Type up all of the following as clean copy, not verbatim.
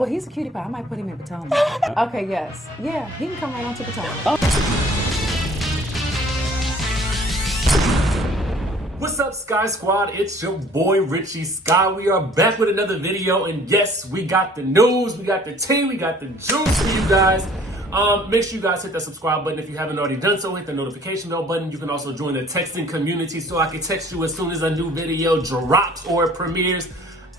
Well, he's a cutie pie. I might put him in Potomac. Okay, yes. Yeah, he can come right on to Potomac. What's up, Sky Squad? It's your boy, Richie Sky. We are back with another video, and yes, we got the news, we got the tea, we got the juice for you guys. Make sure you guys hit that subscribe button if you haven't already done so. Hit the notification bell button. You can also join the texting community so I can text you as soon as a new video drops or it premieres.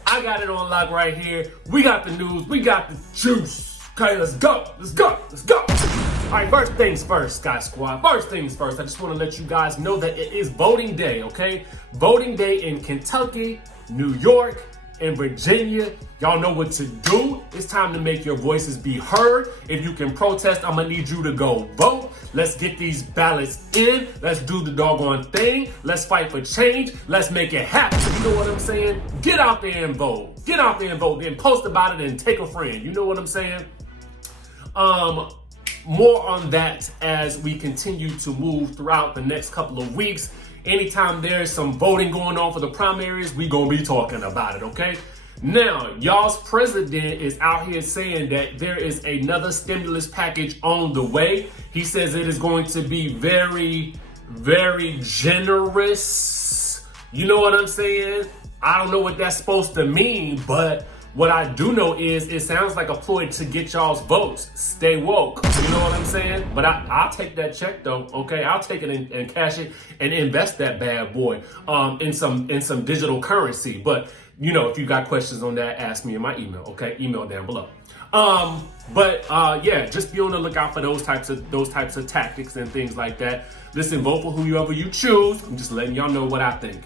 I got it on lock right here. We got the news, we got the juice. Okay, let's go, let's go, let's go. All right, first things first, Sky Squad. First things first, I just want to let you guys know that it is voting day, okay? Voting day in Kentucky, New York, and Virginia. Y'all know what to do. It's time to make your voices be heard. If you can protest, I'm gonna need you to go vote. Let's get these ballots in. Let's do the doggone thing. Let's fight for change. Let's make it happen. You know what I'm saying? Get out there and vote. Get out there and vote. Then post about it and take a friend. You know what I'm saying? More on that as we continue to move throughout the next couple of weeks. Anytime there's some voting going on for the primaries, we gonna be talking about it, okay? Now, y'all's president is out here saying that there is another stimulus package on the way. He says it is going to be very, very generous. You know what I'm saying? I don't know what that's supposed to mean, but what I do know is it sounds like a ploy to get y'all's votes. Stay woke. You know what I'm saying? But I'll take that check though, okay? I'll take it and cash it and invest that bad boy in some digital currency. But you know, if you got questions on that, ask me in my email, okay? Email down below. Yeah, just be on the lookout for those types of tactics and things like that. Listen, vote for whoever you choose. I'm just letting y'all know what I think.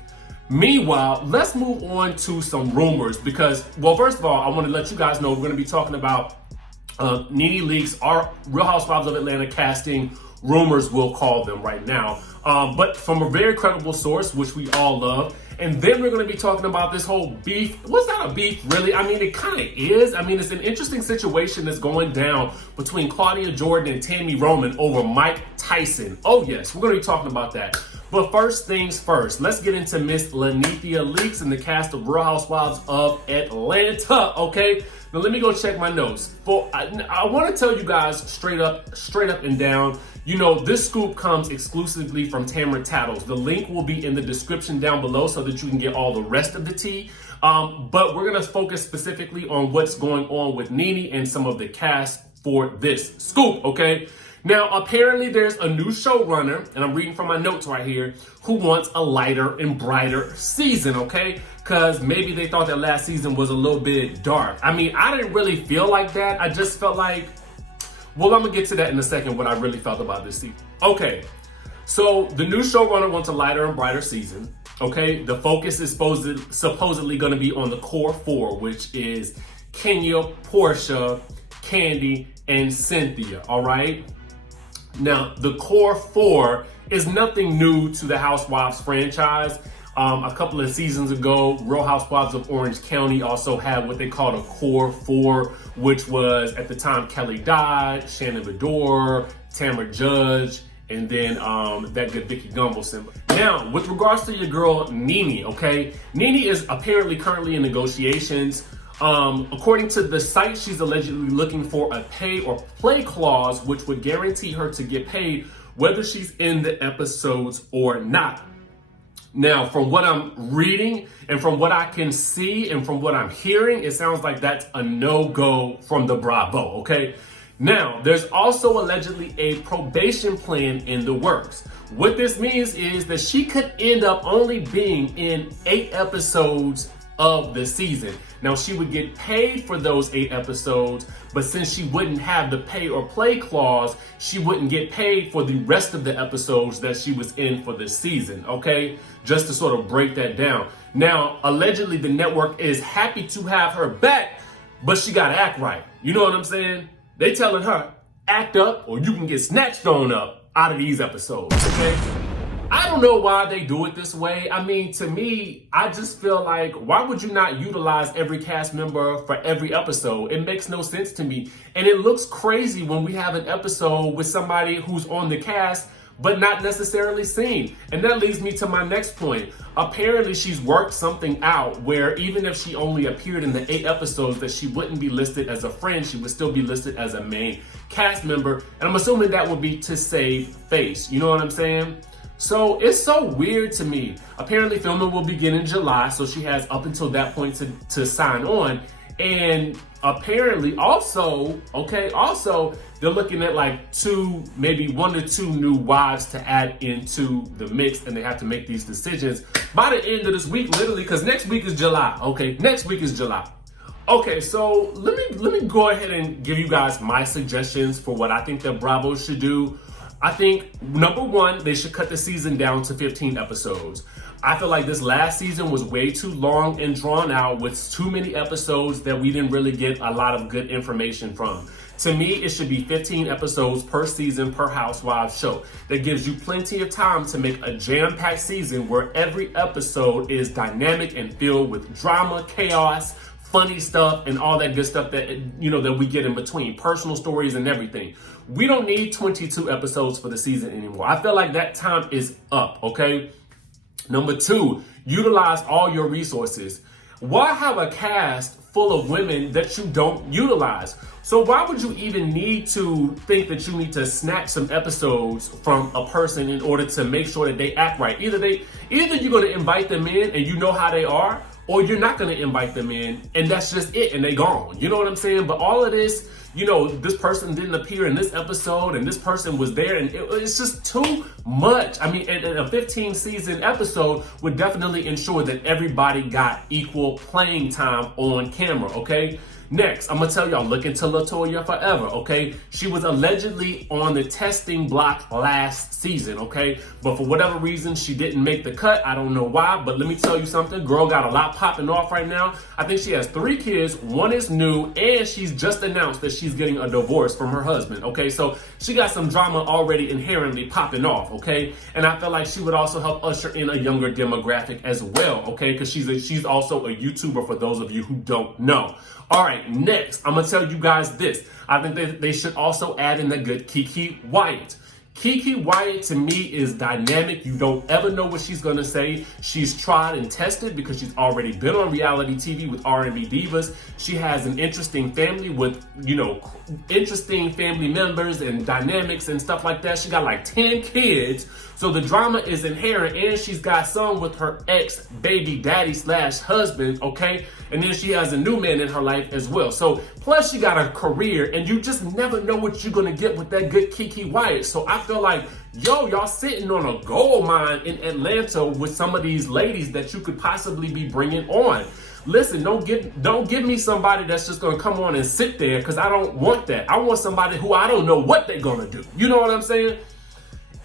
Meanwhile, let's move on to some rumors because, well, first of all, I want to let you guys know we're going to be talking about Nene leaks, our Real Housewives of Atlanta casting rumors, we'll call them right now, but from a very credible source, which we all love. And then we're going to be talking about this whole beef. What's not a beef, really? I mean, it kind of is. I mean, it's an interesting situation that's going down between Claudia Jordan and Tami Feud over Mike Tyson. Oh, yes, we're going to be talking about that. But first things first, let's get into Miss Lanithia Leaks and the cast of Real Housewives of Atlanta, okay? Now, let me go check my notes. I want to tell you guys straight up and down, you know, this scoop comes exclusively from Tamara Tattles. The link will be in the description down below so that you can get all the rest of the tea. But we're going to focus specifically on what's going on with Nene and some of the cast for this scoop, okay? Now, apparently there's a new showrunner, and I'm reading from my notes right here, who wants a lighter and brighter season, okay? Because maybe they thought that last season was a little bit dark. I mean, I didn't really feel like that. I just felt like, well, I'm going to get to that in a second, what I really felt about this season. Okay, so the new showrunner wants a lighter and brighter season, okay? The focus is supposedly going to be on the core four, which is Kenya, Porsha, Kandi, and Cynthia, all right? Now, the core four is nothing new to the Housewives franchise. A couple of seasons ago, Real Housewives of Orange County also had what they called a core four, which was, at the time, Kelly Dodd, Shannon Bedore, Tamra Judge, and then that good Vicky Gumbelson. Now, with regards to your girl, Nene, okay? Nene is apparently currently in negotiations. According to the site, she's allegedly looking for a pay or play clause, which would guarantee her to get paid whether she's in the episodes or not. Now, from what I'm reading and from what I can see and from what I'm hearing, it sounds like that's a no-go from the Bravo, okay? Now, there's also allegedly a probation plan in the works. What this means is that she could end up only being in 8 episodes of the season. Now, she would get paid for those 8 episodes, but since she wouldn't have the pay or play clause, she wouldn't get paid for the rest of the episodes that she was in for the season, okay? Just to sort of break that down. Now, allegedly, the network is happy to have her back, but she gotta act right. You know what I'm saying? They telling her, act up or you can get snatched on up out of these episodes, okay? I don't know why they do it this way. I mean, to me, I just feel like, why would you not utilize every cast member for every episode? It makes no sense to me. And it looks crazy when we have an episode with somebody who's on the cast but not necessarily seen. And that leads me to my next point. Apparently she's worked something out where even if she only appeared in the 8 episodes, that she wouldn't be listed as a friend, she would still be listed as a main cast member. And I'm assuming that would be to save face. You know what I'm saying? So it's so weird to me. Apparently filming will begin in July, so she has up until that point to sign on. And apparently also they're looking at like maybe 1 or 2 new wives to add into the mix, and they have to make these decisions by the end of this week, literally, because next week is July. Okay, next week is July. Okay, so let me go ahead and give you guys my suggestions for what I think that Bravo should do. I think, number 1, they should cut the season down to 15 episodes. I feel like this last season was way too long and drawn out with too many episodes that we didn't really get a lot of good information from. To me, it should be 15 episodes per season per Housewives show. That gives you plenty of time to make a jam-packed season where every episode is dynamic and filled with drama, chaos, funny stuff, and all that good stuff that, that we get in between, personal stories and everything. We don't need 22 episodes for the season anymore. I feel like that time is up, okay? Number 2, utilize all your resources. Why have a cast full of women that you don't utilize? So why would you even need to think that you need to snatch some episodes from a person in order to make sure that they act right? Either you're going to invite them in and you know how they are, or you're not going to invite them in and that's just it and they gone. You know what I'm saying? But all of this, this person didn't appear in this episode and this person was there, and it's just too much. I mean, a 15 season episode would definitely ensure that everybody got equal playing time on camera, okay? Next, I'm gonna tell y'all, look into LaToya forever, okay? She was allegedly on the testing block last season, okay? But for whatever reason, she didn't make the cut. I don't know why, but let me tell you something. Girl got a lot popping off right now. I think she has 3 kids. 1 is new, and she's just announced that she's getting a divorce from her husband, okay? So she got some drama already inherently popping off, okay? And I feel like she would also help usher in a younger demographic as well, okay? Because she's also a YouTuber, for those of you who don't know. All right, next, I'm gonna tell you guys this. I think they should also add in the good Keke Wyatt. Keke Wyatt, to me, is dynamic. You don't ever know what she's gonna say. She's tried and tested because she's already been on reality TV with R&B divas. She has an interesting family with, interesting family members and dynamics and stuff like that. She got like 10 kids. So the drama is inherent, and she's got some with her ex-baby daddy / husband, okay? And then she has a new man in her life as well. So plus she got a career, and you just never know what you're gonna get with that good Keke Wyatt. So I feel like, y'all sitting on a gold mine in Atlanta with some of these ladies that you could possibly be bringing on. Listen, don't give me somebody that's just gonna come on and sit there, because I don't want that. I want somebody who I don't know what they're gonna do. You know what I'm saying?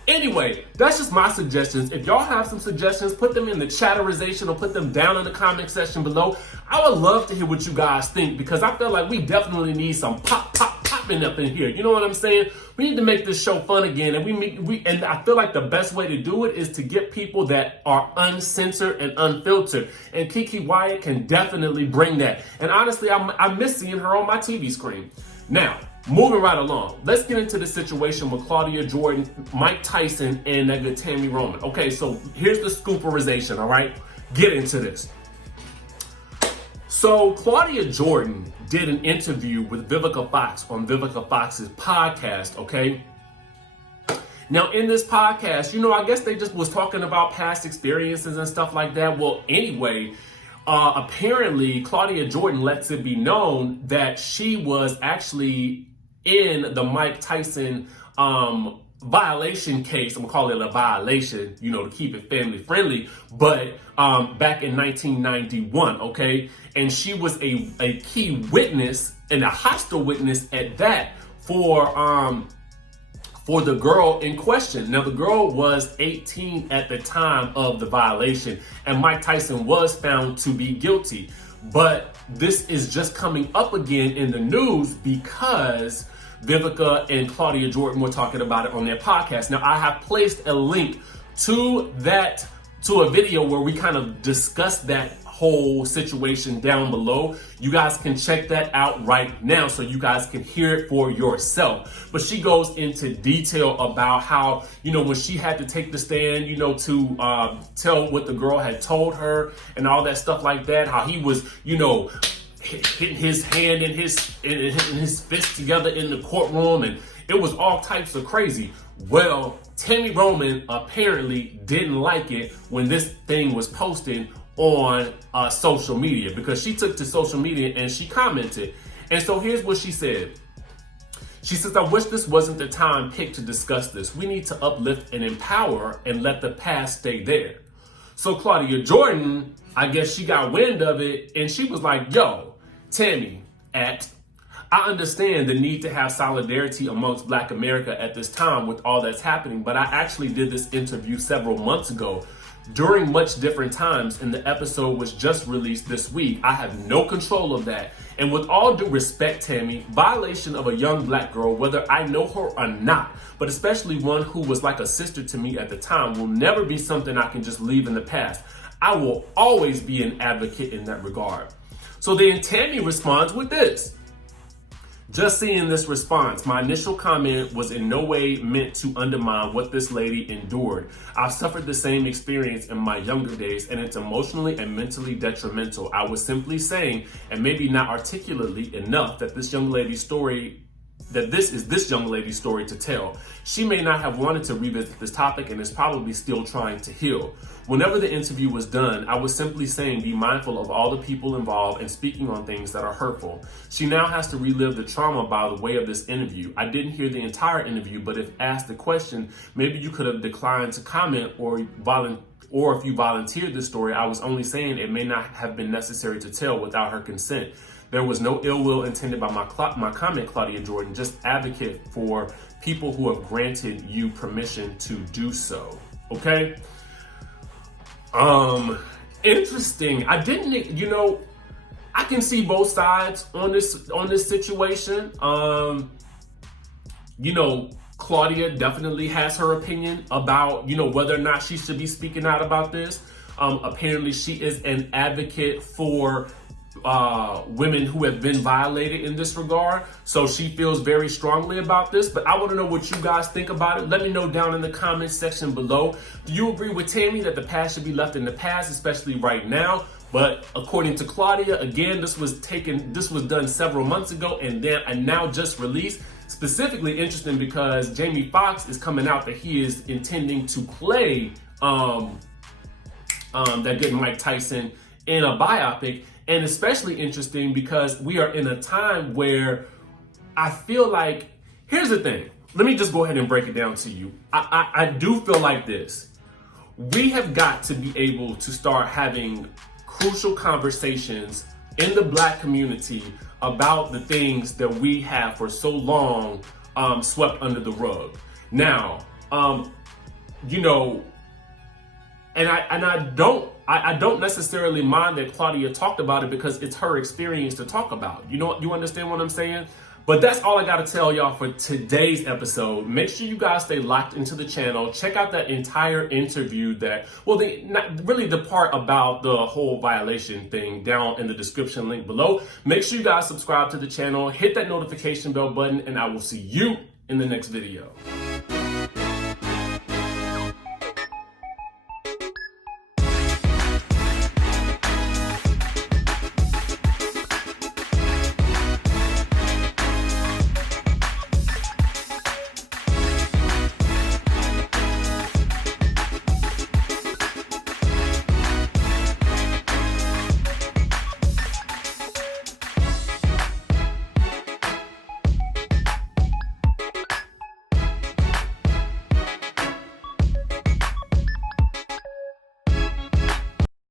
Anyway, that's just my suggestions. If y'all have some suggestions, put them in the chatterization or put them down in the comment section below. I would love to hear what you guys think, because I feel like we definitely need some popping up in here. You know what I'm saying? We need to make this show fun again, and and I feel like the best way to do it is to get people that are uncensored and unfiltered. And Keke Wyatt can definitely bring that. And honestly, I miss seeing her on my TV screen. Now, moving right along, let's get into the situation with Claudia Jordan, Mike Tyson, and that good Tami Roman. Okay, so here's the scooperization, all right? Get into this. So Claudia Jordan did an interview with Vivica Fox on Vivica Fox's podcast, okay? Now in this podcast, I guess they just was talking about past experiences and stuff like that. Well, anyway, apparently Claudia Jordan lets it be known that she was actually in the Mike Tyson violation case. I'm gonna call it a violation, to keep it family friendly, but back in 1991, okay? And she was a key witness, and a hostile witness at that, for the girl in question. Now, the girl was 18 at the time of the violation, and Mike Tyson was found to be guilty. But this is just coming up again in the news because Vivica and Claudia Jordan were talking about it on their podcast. Now, I have placed a link to a video where we kind of discussed that whole situation down below. You guys can check that out right now so you guys can hear it for yourself. But she goes into detail about how, you know, when she had to take the stand, you know, to tell what the girl had told her and all that stuff like that, how he was, you know, hitting his hand and his fist together in the courtroom, and it was all types of crazy. Well, Tami Roman apparently didn't like it when this thing was posted on social media, because she took to social media and she commented. And so here's what she said. She says, I wish this wasn't the time picked to discuss this. We need to uplift and empower and let the past stay there. So Claudia Jordan, I guess she got wind of it and she was like, yo, Tami, I understand the need to have solidarity amongst Black America at this time with all that's happening, but I actually did this interview several months ago during much different times, and the episode was just released this week. I have no control of that. And with all due respect, Tami, violation of a young Black girl, whether I know her or not, but especially one who was like a sister to me at the time, will never be something I can just leave in the past. I will always be an advocate in that regard. So then Tami responds with this. Just seeing this response, my initial comment was in no way meant to undermine what this lady endured. I've suffered the same experience in my younger days, and it's emotionally and mentally detrimental. I was simply saying, and maybe not articulately enough, that this young lady's story this young lady's story to tell. She may not have wanted to revisit this topic and is probably still trying to heal. Whenever the interview was done, I was simply saying be mindful of all the people involved and speaking on things that are hurtful. She now has to relive the trauma by the way of this interview. I didn't hear the entire interview, but if asked the question, maybe you could have declined to comment or if you volunteered this story. I was only saying it may not have been necessary to tell without her consent. There was no ill will intended by my comment, Claudia Jordan. Just advocate for people who have granted you permission to do so. Okay? Interesting. I didn't, you know, I can see both sides on this situation. You know, Claudia definitely has her opinion about, you know, whether or not she should be speaking out about this. Apparently she is an advocate for women who have been violated in this regard. So she feels very strongly about this, but I want to know what you guys think about it. Let me know down in the comments section below. Do you agree with Tami that the past should be left in the past, especially right now? But according to Claudia, again, this was done several months ago and now just released. Specifically interesting because Jamie Foxx is coming out that he is intending to play that good Mike Tyson in a biopic. And especially interesting because we are in a time where I feel like, here's the thing. Let me just go ahead and break it down to you. I do feel like this. We have got to be able to start having crucial conversations in the Black community about the things that we have for so long swept under the rug. Now, you know, and I don't necessarily mind that Claudia talked about it because it's her experience to talk about. You know, you understand what I'm saying? But that's all I got to tell y'all for today's episode. Make sure you guys stay locked into the channel. Check out that entire interview the part about the whole violation thing down in the description link below. Make sure you guys subscribe to the channel, hit that notification bell button, and I will see you in the next video.